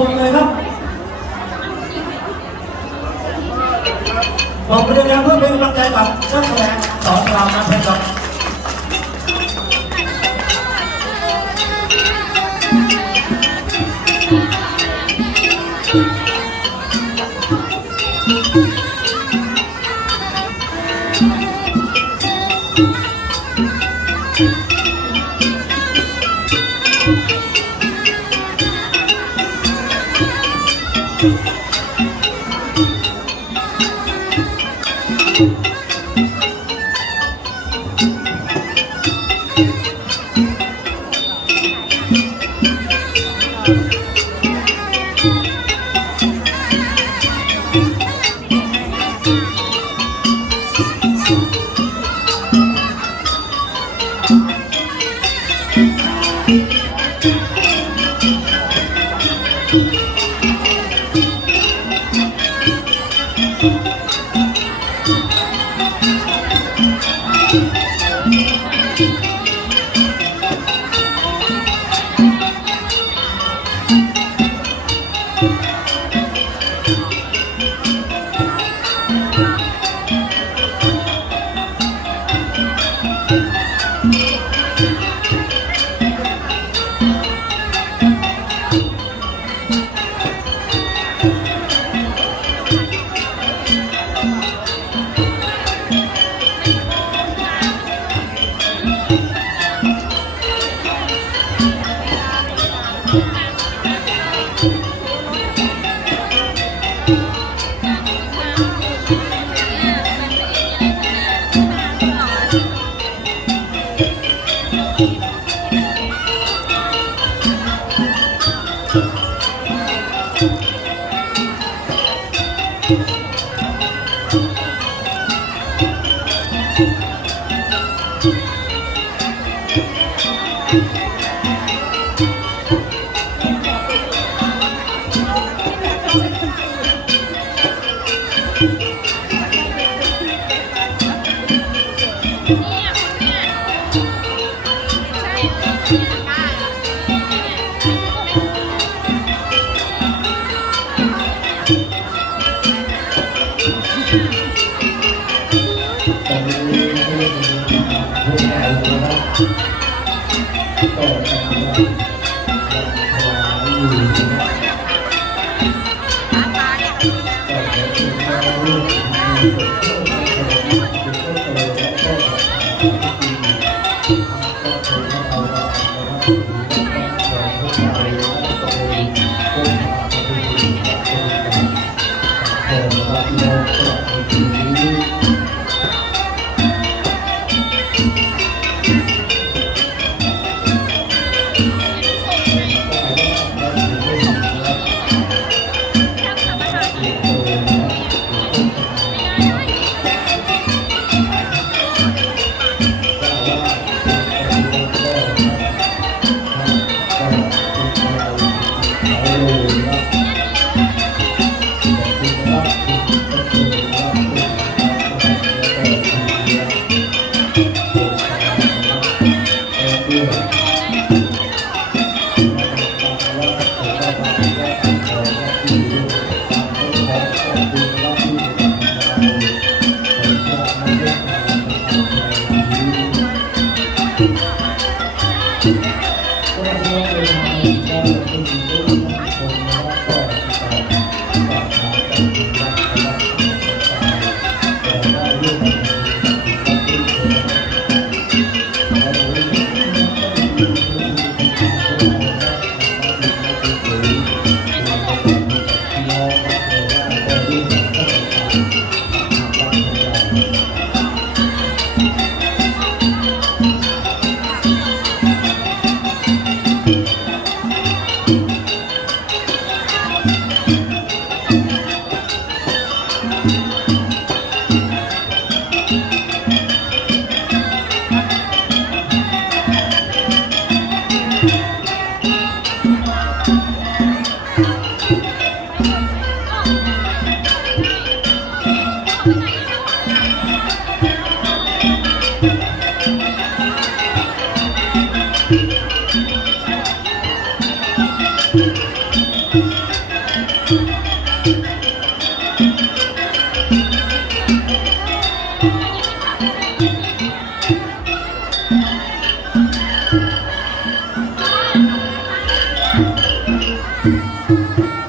มเลยครับบอกประเด็นเพื่อเป็นกำลังใจกับนักแสดงสอนรามน้ำเพช รค รับ นะครับก็ทำว่าหาอยู่ก็ขอให้มาลูกมีเด็กเข้ามาสอนเด็กเข้าไปแล้วก็ก็เคยเอามานะครับสอนผู้ชายแล้วก็เลยก้มมาเป็นผู้ชายแต่ว่าน้องก็ ทีนี้ Música